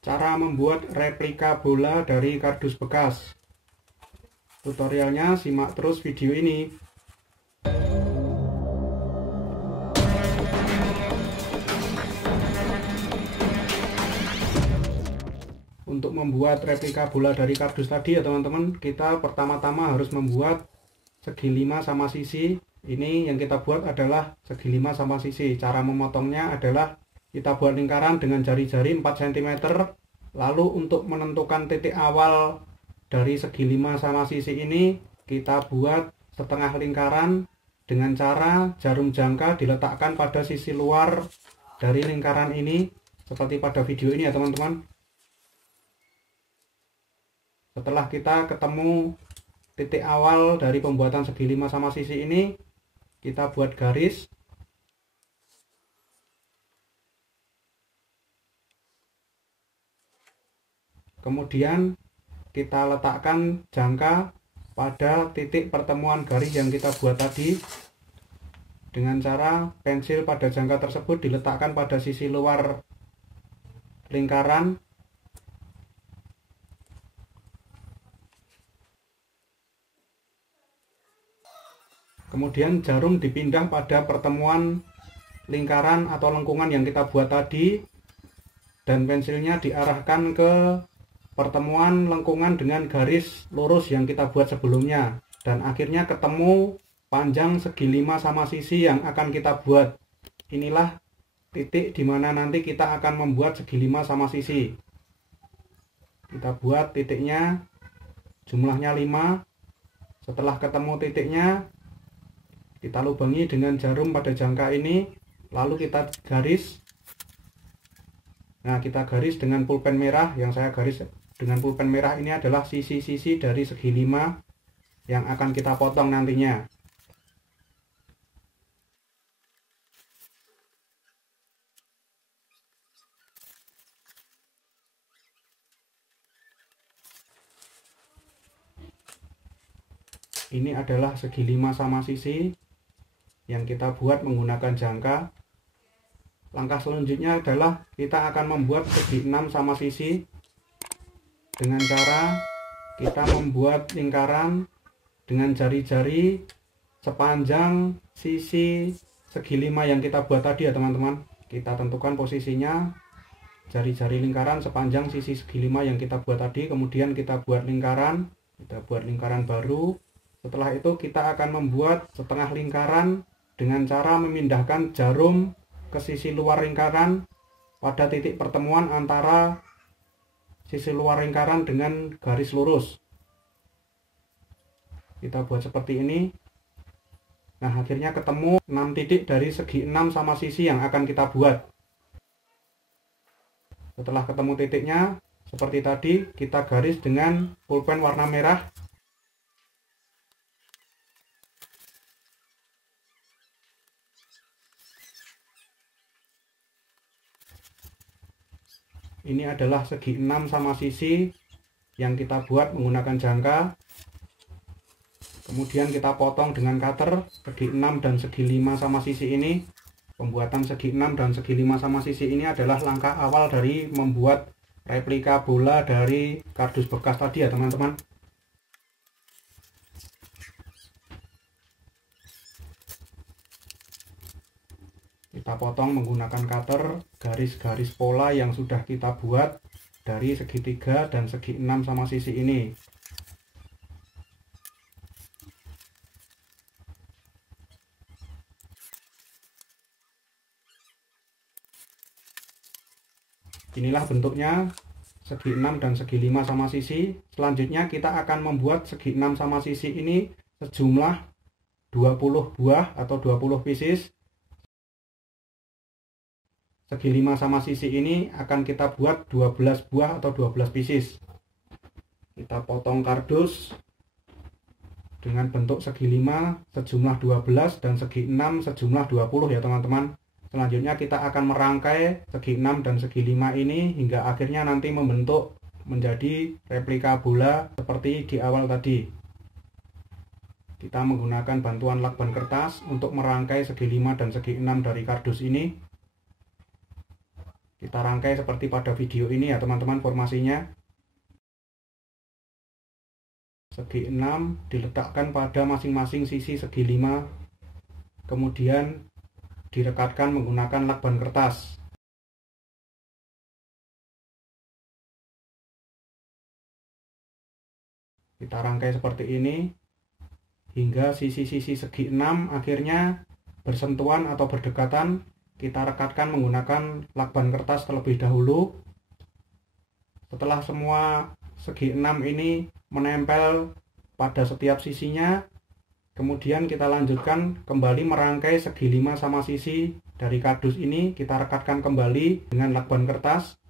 Cara membuat replika bola dari kardus bekas. Tutorialnya simak terus video ini. Untuk membuat replika bola dari kardus tadi ya teman-teman, kita pertama-tama harus membuat segi 5 sama sisi. Ini yang kita buat adalah segi 5 sama sisi. Cara memotongnya adalah kita buat lingkaran dengan jari-jari 4 cm. Lalu untuk menentukan titik awal dari segi 5 sama sisi ini, kita buat setengah lingkaran dengan cara jarum jangka diletakkan pada sisi luar dari lingkaran ini, seperti pada video ini ya teman-teman. Setelah kita ketemu titik awal dari pembuatan segi 5 sama sisi ini, kita buat garis. Kemudian kita letakkan jangka pada titik pertemuan garis yang kita buat tadi, dengan cara pensil pada jangka tersebut diletakkan pada sisi luar lingkaran. Kemudian jarum dipindah pada pertemuan lingkaran atau lengkungan yang kita buat tadi, dan pensilnya diarahkan ke pertemuan lengkungan dengan garis lurus yang kita buat sebelumnya, dan akhirnya ketemu panjang segi 5 sama sisi yang akan kita buat. Inilah titik dimana nanti kita akan membuat segi 5 sama sisi. Kita buat titiknya, jumlahnya 5. Setelah ketemu titiknya, kita lubangi dengan jarum pada jangka ini, lalu kita garis. Nah, kita garis dengan pulpen merah. Yang saya garis dengan pulpen merah ini adalah sisi-sisi dari segi 5 yang akan kita potong nantinya. Ini adalah segi 5 sama sisi yang kita buat menggunakan jangka. Langkah selanjutnya adalah kita akan membuat segi 6 sama sisi dengan cara kita membuat lingkaran dengan jari-jari sepanjang sisi segi 5 yang kita buat tadi ya teman-teman. Kita tentukan posisinya, jari-jari lingkaran sepanjang sisi segi 5 yang kita buat tadi. Kemudian kita buat lingkaran, baru. Setelah itu kita akan membuat setengah lingkaran dengan cara memindahkan jarum ke sisi luar lingkaran pada titik pertemuan antara sisi luar lingkaran dengan garis lurus. Kita buat seperti ini. Nah, akhirnya ketemu 6 titik dari segi 6 sama sisi yang akan kita buat. Setelah ketemu titiknya, seperti tadi, kita garis dengan pulpen warna merah. Ini adalah segi 6 sama sisi yang kita buat menggunakan jangka. Kemudian kita potong dengan cutter segi 6 dan segi 5 sama sisi ini. Pembuatan segi 6 dan segi 5 sama sisi ini adalah langkah awal dari membuat replika bola dari kardus bekas tadi ya teman-teman. Kita potong menggunakan cutter garis-garis pola yang sudah kita buat dari segitiga dan segi 6 sama sisi ini. Inilah bentuknya segi 6 dan segi 5 sama sisi. Selanjutnya kita akan membuat segi 6 sama sisi ini sejumlah 20 buah atau 20 pieces. Segi 5 sama sisi ini akan kita buat 12 buah atau 12 pieces. Kita potong kardus dengan bentuk segi 5 sejumlah 12 dan segi 6 sejumlah 20 ya teman-teman. Selanjutnya kita akan merangkai segi 6 dan segi 5 ini hingga akhirnya nanti membentuk menjadi replika bola seperti di awal tadi. Kita menggunakan bantuan lakban kertas untuk merangkai segi 5 dan segi 6 dari kardus ini. Kita rangkai seperti pada video ini ya teman-teman formasinya. Segi 6 diletakkan pada masing-masing sisi segi 5, kemudian direkatkan menggunakan lakban kertas. Kita rangkai seperti ini hingga sisi-sisi segi 6 akhirnya bersentuhan atau berdekatan. Kita rekatkan menggunakan lakban kertas terlebih dahulu. Setelah semua segi 6 ini menempel pada setiap sisinya, kemudian kita lanjutkan kembali merangkai segi 5 sama sisi dari kardus ini. Kita rekatkan kembali dengan lakban kertas.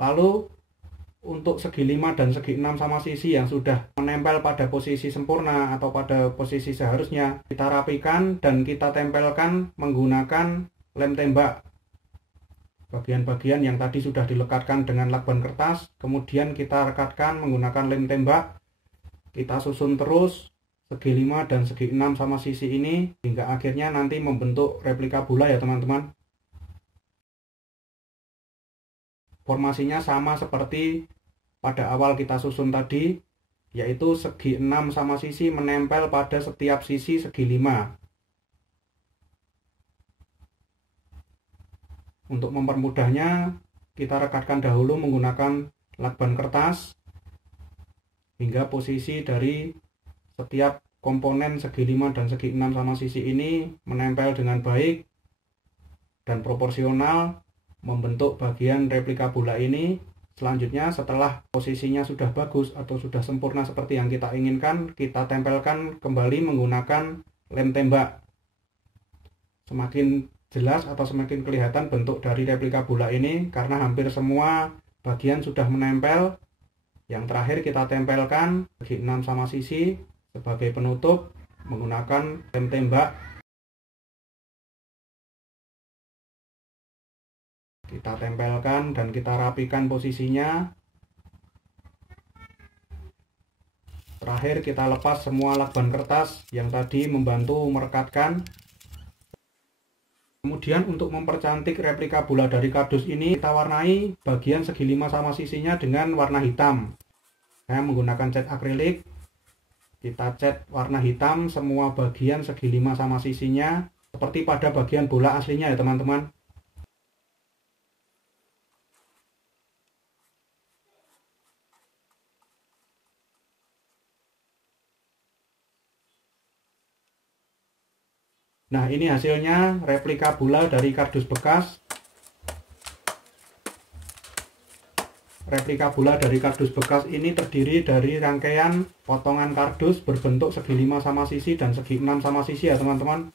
Lalu untuk segi 5 dan segi 6 sama sisi yang sudah menempel pada posisi sempurna atau pada posisi seharusnya, kita rapikan dan kita tempelkan menggunakan lem tembak. Bagian-bagian yang tadi sudah dilekatkan dengan lakban kertas, kemudian kita rekatkan menggunakan lem tembak. Kita susun terus segi 5 dan segi 6 sama sisi ini hingga akhirnya nanti membentuk replika bola ya teman-teman. Formasinya sama seperti pada awal kita susun tadi, yaitu segi 6 sama sisi menempel pada setiap sisi segi 5. Untuk mempermudahnya, kita rekatkan dahulu menggunakan lakban kertas hingga posisi dari setiap komponen segi 5 dan segi 6 sama sisi ini menempel dengan baik dan proporsional membentuk bagian replika bola ini. Selanjutnya setelah posisinya sudah bagus atau sudah sempurna seperti yang kita inginkan, kita tempelkan kembali menggunakan lem tembak. Semakin jelas atau semakin kelihatan bentuk dari replika bola ini karena hampir semua bagian sudah menempel. Yang terakhir kita tempelkan segi 6 sama sisi sebagai penutup menggunakan lem tembak. Kita tempelkan dan kita rapikan posisinya. Terakhir kita lepas semua lakban kertas yang tadi membantu merekatkan. Kemudian untuk mempercantik replika bola dari kardus ini, kita warnai bagian segi 5 sama sisinya dengan warna hitam. Saya menggunakan cat akrilik. Kita cat warna hitam semua bagian segi 5 sama sisinya seperti pada bagian bola aslinya ya teman-teman. Nah, ini hasilnya replika bola dari kardus bekas. Replika bola dari kardus bekas ini terdiri dari rangkaian potongan kardus berbentuk segi 5 sama sisi dan segi 6 sama sisi ya teman-teman.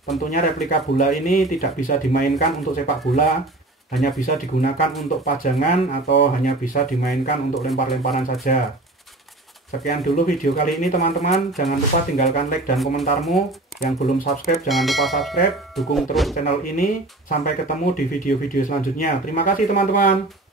Tentunya replika bola ini tidak bisa dimainkan untuk sepak bola, hanya bisa digunakan untuk pajangan atau hanya bisa dimainkan untuk lempar-lemparan saja. Sekian dulu video kali ini teman-teman. Jangan lupa tinggalkan like dan komentarmu. Yang belum subscribe jangan lupa subscribe. Dukung terus channel ini. Sampai ketemu di video-video selanjutnya. Terima kasih teman-teman.